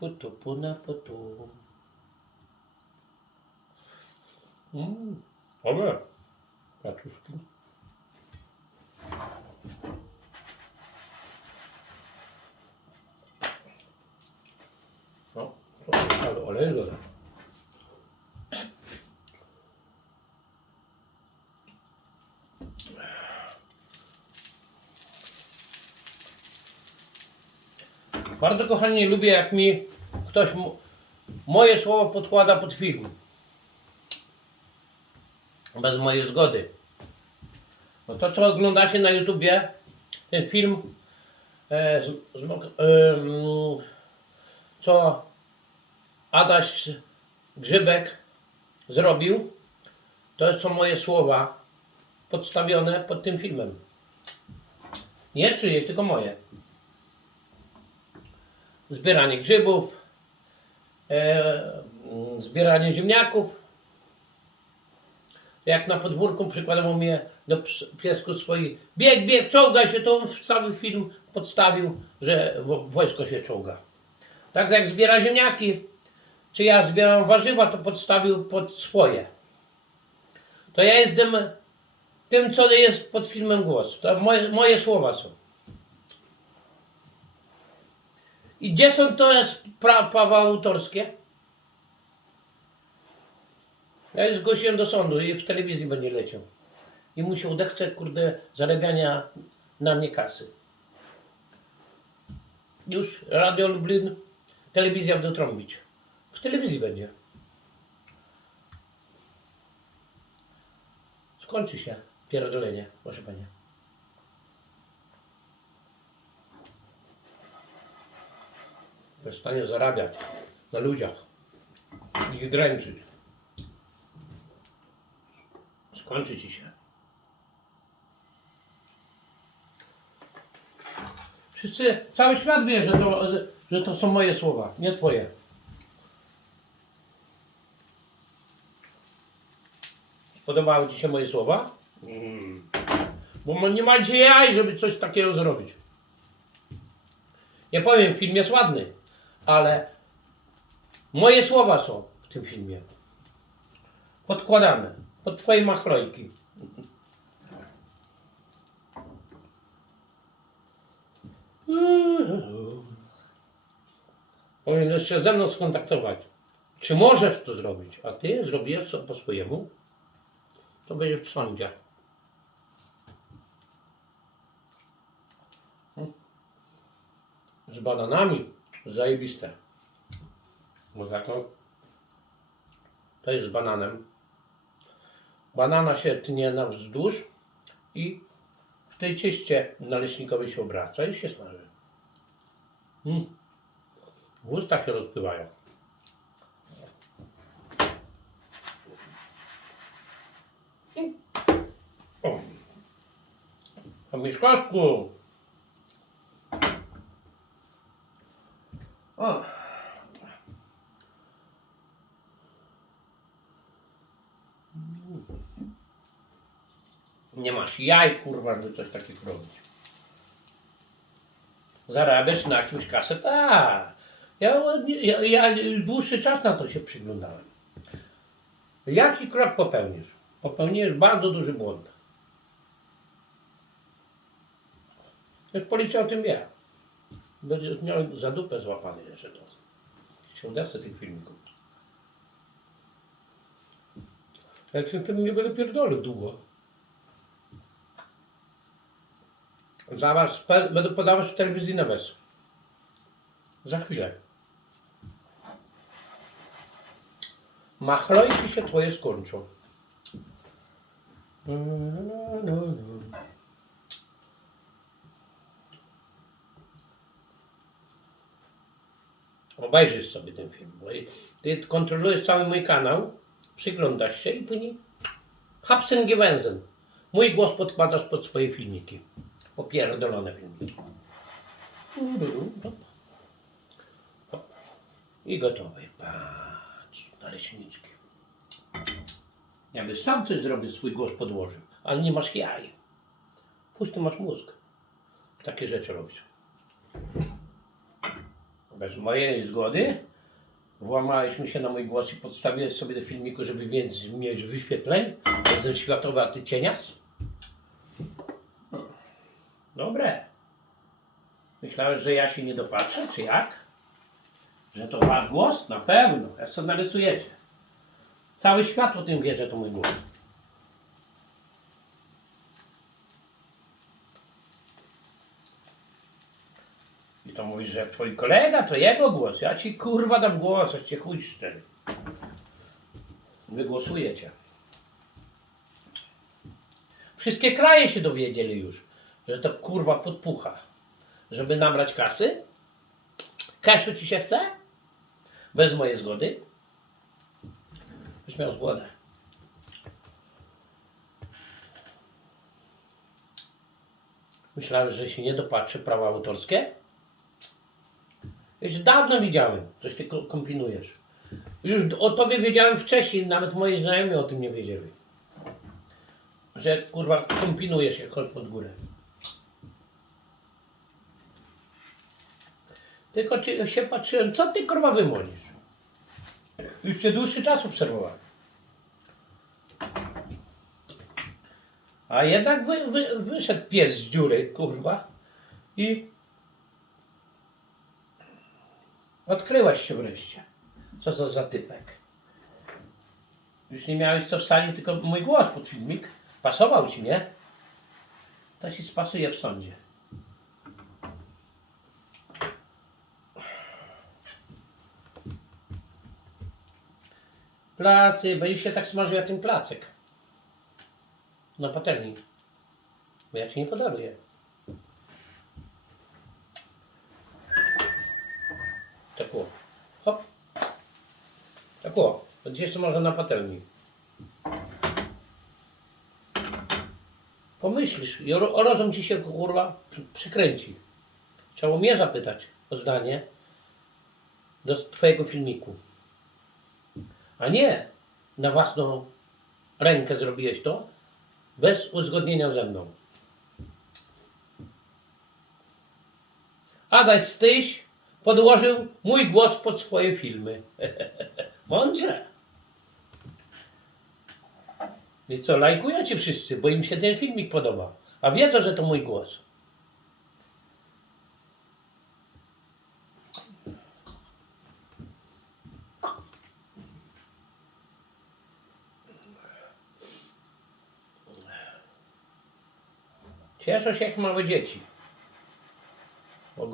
Путу-пуна-путу. Добре. Bardzo kochani lubię jak mi ktoś moje słowa podkłada pod film. Bez mojej zgody. No to co oglądacie na YouTubie, ten film, e, z, z, e, mm, co Adaś Grzybek zrobił, to są moje słowa podstawione pod tym filmem. Nie czyjeś, tylko moje zbieranie grzybów, e, zbieranie ziemniaków. Jak na podwórku przykładowo mnie do piesku swoi bieg, bieg, czołgaj się, to w cały film podstawił, że wo- wojsko się czołga. Tak jak zbiera ziemniaki, czy ja zbieram warzywa, to podstawił pod swoje. To ja jestem tym, co jest pod filmem głos. To moje, moje słowa są. I gdzie są pra, prawa autorskie? Ja już zgłosiłem do sądu i w telewizji będzie leciał. I mu się odechce, kurde, zarabiania na mnie kasy. Już Radio Lublin, telewizja będzie trąbić. W telewizji będzie. Skończy się pierdolenie, proszę panie. Jest w stanie zarabiać na ludziach, ich dręczyć. Skończy ci się. Wszyscy, cały świat wie, że to, że to są moje słowa, nie twoje. Podobały ci się moje słowa? Mm. Bo nie macie jaj, żeby coś takiego zrobić. Nie powiem, film jest ładny, ale moje słowa są w tym filmie. Podkładane pod twoje machlojki. Powinieneś się ze mną skontaktować. Czy możesz to zrobić? A ty zrobisz to po swojemu? To będzie w sądzie. z bananami zajebiste. Za to jest z bananem. Banana się tnie na wzdłuż i w tej cieście naleśnikowej się obraca i się smaży. Mm. W ustach się rozpływają. I- O. A Mieszkaszku! O. Nie masz jaj, kurwa, żeby coś takiego robić. Zarabiasz na jakimś kasę? Tak. Ja, ja, ja dłuższy czas na to się przyglądałem. Jaki krok popełnisz? Popełnisz bardzo duży błąd. Już policja o tym wie. Będzie miał za dupę złapany jeszcze to. Odechce tych filmików. Jak się tym nie będę pierdolił długo. Zaraz będę podawać w telewizji na wes. Za chwilę. Machlojki się twoje skończą. No, no, no, no. Obejrzysz sobie ten film. Bo i- ty kontrolujesz cały mój kanał, przyglądasz się i później Hapsen Gewensen. Mój głos podkładasz pod swoje filmiki. Popierdolone filmiki. I gotowe. Patrz, naleśniczki. Jakby sam coś zrobił, swój głos podłożył, ale nie masz jaj. Pusty masz mózg. Takie rzeczy robisz. Bez mojej zgody włamałeś mi się na mój głos i podstawiłeś sobie do filmiku, żeby więcej mieć wyświetleń. Jestem światowy, a ty cienias? Dobre. Myślałeś, że ja się nie dopatrzę, czy jak? Że to wasz głos? Na pewno. Jak co narysujecie. Cały świat o tym wie, że to mój głos. To że twój kolega to jego głos. Ja ci kurwa dam głos, a cię chuj szczery. Wy głosujecie. Wszystkie kraje się dowiedzieli już, że to kurwa podpucha. Żeby nabrać kasy? Kaszu ci się chce? Bez mojej zgody? Byś miał zgodę. Myślałem, że się nie dopatrzy prawa autorskie? Już dawno widziałem, coś ty ko- kombinujesz. Już o tobie wiedziałem wcześniej, nawet moi znajomi o tym nie wiedzieli. Że kurwa kombinujesz jak chodź pod górę. Tylko ci, się patrzyłem, co ty kurwa wymolisz? Już cię dłuższy czas obserwowałem. A jednak wy, wy, wyszedł pies z dziury, kurwa. I odkryłaś się wreszcie. Co to za typek? Już nie miałeś co wsadzić, tylko mój głos pod filmik. Pasował ci, nie? To się spasuje w sądzie. Placy, będziesz się tak smażył jak ten placek. Na patelni. Bo ja ci nie podaruję. Tak o. Hop. Tak o. Jeszcze może na patelni. Pomyślisz rozum ci się kurwa przy- przykręci. Trzeba mnie zapytać o zdanie do twojego filmiku. A nie na własną rękę zrobiłeś to bez uzgodnienia ze mną. Adaś Styś podłożył mój głos pod swoje filmy. Mądrze. I co, lajkują ci wszyscy, bo im się ten filmik podoba. A wiedzą, że to mój głos. Cieszą się jak małe dzieci.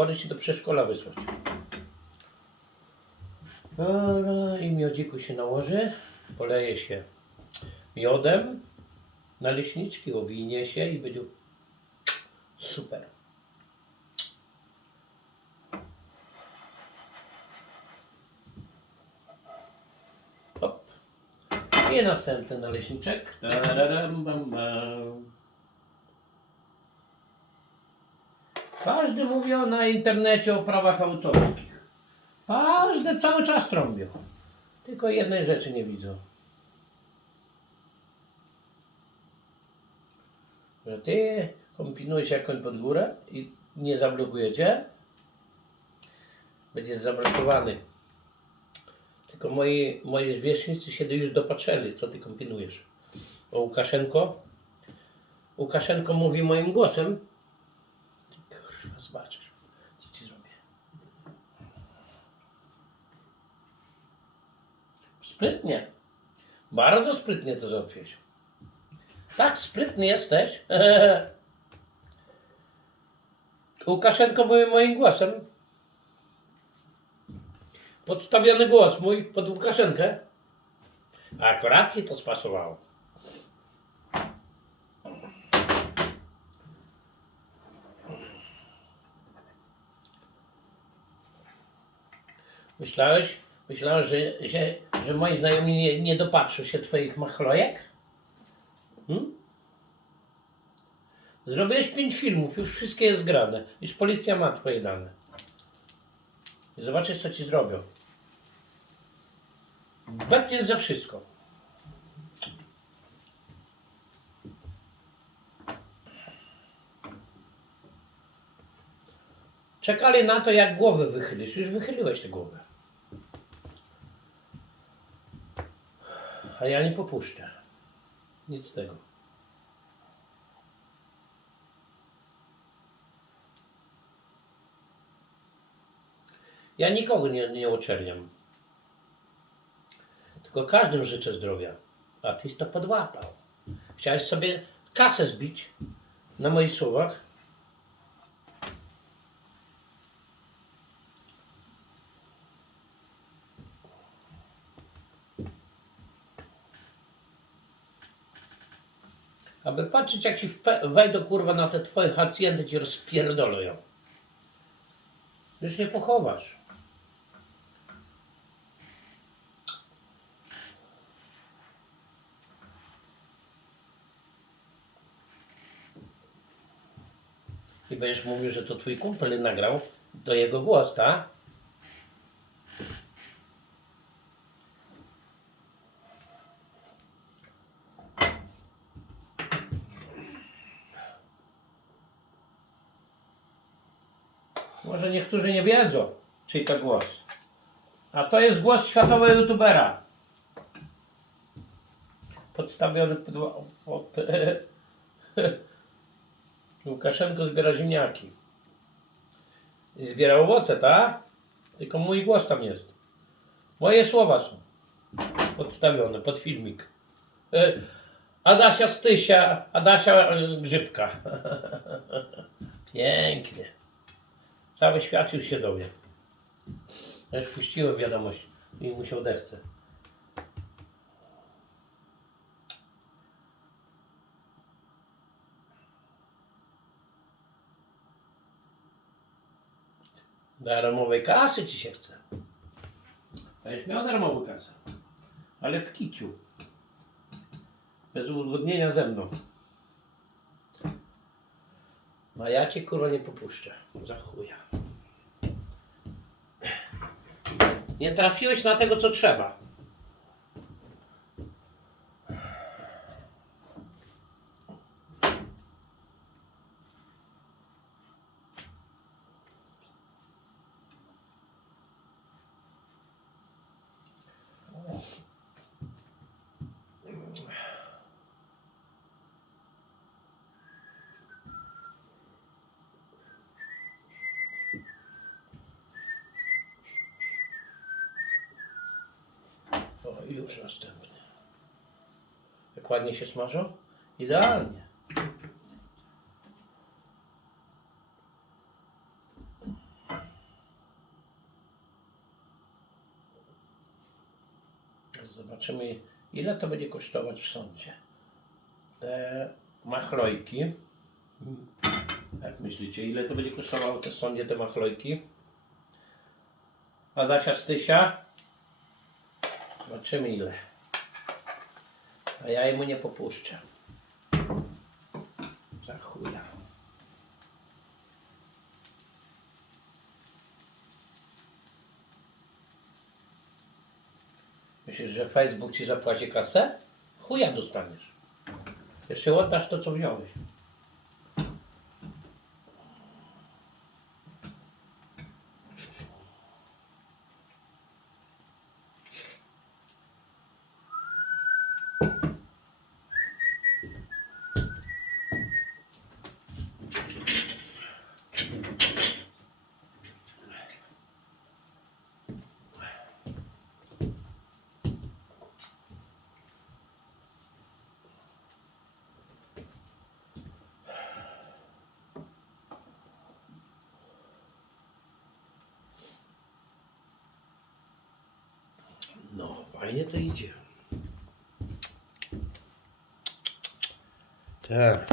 Mogę ci do przedszkola wysłać. I miodziku się nałoży. Poleje się miodem. Naleśniczki owinie się i będzie super. Hop. I następny naleśniczek. Tararam, bam, bam. Każdy mówi na internecie o prawach autorskich. Każdy cały czas trąbią. Tylko jednej rzeczy nie widzą. Że ty kombinujesz jakąś pod górę i nie zablokujecie, będziesz zablokowany. Tylko moi, moi zwierzchnicy się już dopatrzyli, co ty kombinujesz. O Łukaszenko. Łukaszenko mówi moim głosem, zobaczysz, co ci zrobię. Sprytnie. Bardzo sprytnie to załatwiłeś. Tak sprytny jesteś. Łukaszenko był moim głosem. Podstawiony głos mój pod Łukaszenkę. A akurat to spasowało. Myślałeś, myślałeś, że, że, że moi znajomi nie, nie dopatrzą się twoich machlojek? Hmm? Zrobiłeś pięć filmów, już wszystkie jest zgrane. Już policja ma twoje dane. I zobaczysz, co ci zrobią. Bet jest za wszystko. Czekali na to, jak głowę wychylisz. Już wychyliłeś tę głowę. A ja nie popuszczę. Nic z tego. Ja nikogo nie, nie oczerniam. Tylko każdym życzę zdrowia. A tyś to podłapał. Chciałeś sobie kasę zbić na moich słowach. Aby patrzeć, jak ci kurwa na te twoje hacjenty, ci rozpierdolą ją. Już nie pochowasz. I będziesz mówił, że to twój kumpel nagrał, to jego głos, tak? Może niektórzy nie wiedzą, czyj to głos. A to jest głos światowego youtubera. Podstawiony pod, pod Łukaszenko zbiera ziemniaki. I zbiera owoce, tak? Tylko mój głos tam jest. Moje słowa są podstawione pod filmik. E, Adasia Stysia, Adasia e, Grzybka. Pięknie. Cały świat już się dowie. Już puściłem wiadomość i mu się odechce. Darmowej kasy ci się chce. Będziesz miał darmową kasę. Ale w kiciu. Bez udowodnienia ze mną. A ja cię kurwa nie popuszczę. Za chuja. Nie trafiłeś na tego, co trzeba. O, i już następny. Jak ładnie się smażą? Idealnie. Zobaczymy, ile to będzie kosztować w sądzie. Te machlojki. Jak myślicie, ile to będzie kosztowało te sądzie te machlojki? Adasia Stysia? Zobaczymy ile. A ja mu nie popuszczę. Za chuja. Myślisz, że Facebook ci zapłaci kasę? Chuja dostaniesz. Jeszcze oddasz to, co wziąłeś. No, fajnie to idzie. Tak.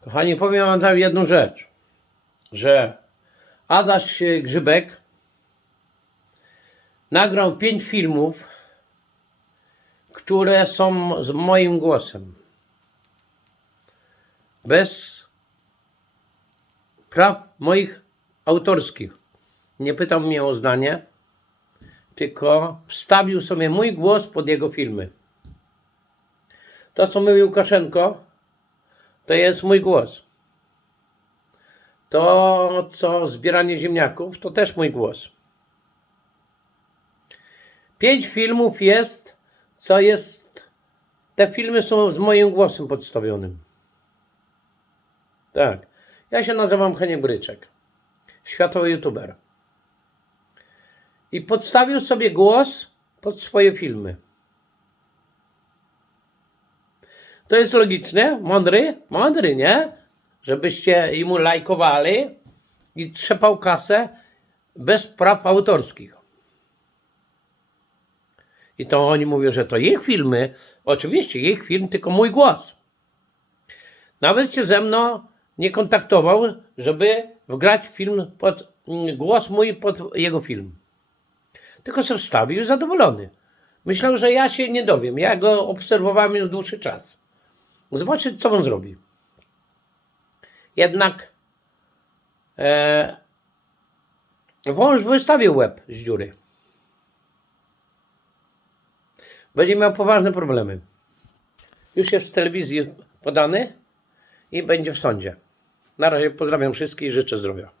Kochani, powiem wam tam jedną rzecz, że Adaś Grzybek nagrał pięć filmów, które są z moim głosem. Bez praw moich autorskich. Nie pytał mnie o zdanie, tylko wstawił sobie mój głos pod jego filmy. To, co mówił Łukaszenko, to jest mój głos. To, co zbieranie ziemniaków, to też mój głos. Pięć filmów jest, co jest. Te filmy są z moim głosem podstawionym. Tak. Ja się nazywam Heniek Bryczek. Światowy youtuber. I podstawił sobie głos pod swoje filmy. To jest logiczne? Mądry? Mądry, nie? Żebyście mu lajkowali i trzepał kasę bez praw autorskich. I to oni mówią, że to ich filmy. Oczywiście, ich film, tylko mój głos. Nawet się ze mną nie kontaktował, żeby wgrać film pod mm, głos mój pod jego film. Tylko się wstawił zadowolony. Myślał, że ja się nie dowiem. Ja go obserwowałem już dłuższy czas. Zobaczyć, co on zrobi. Jednak e, wąż wystawił łeb z dziury. Będzie miał poważne problemy. Już jest w telewizji podany i będzie w sądzie. Na razie pozdrawiam wszystkich i życzę zdrowia.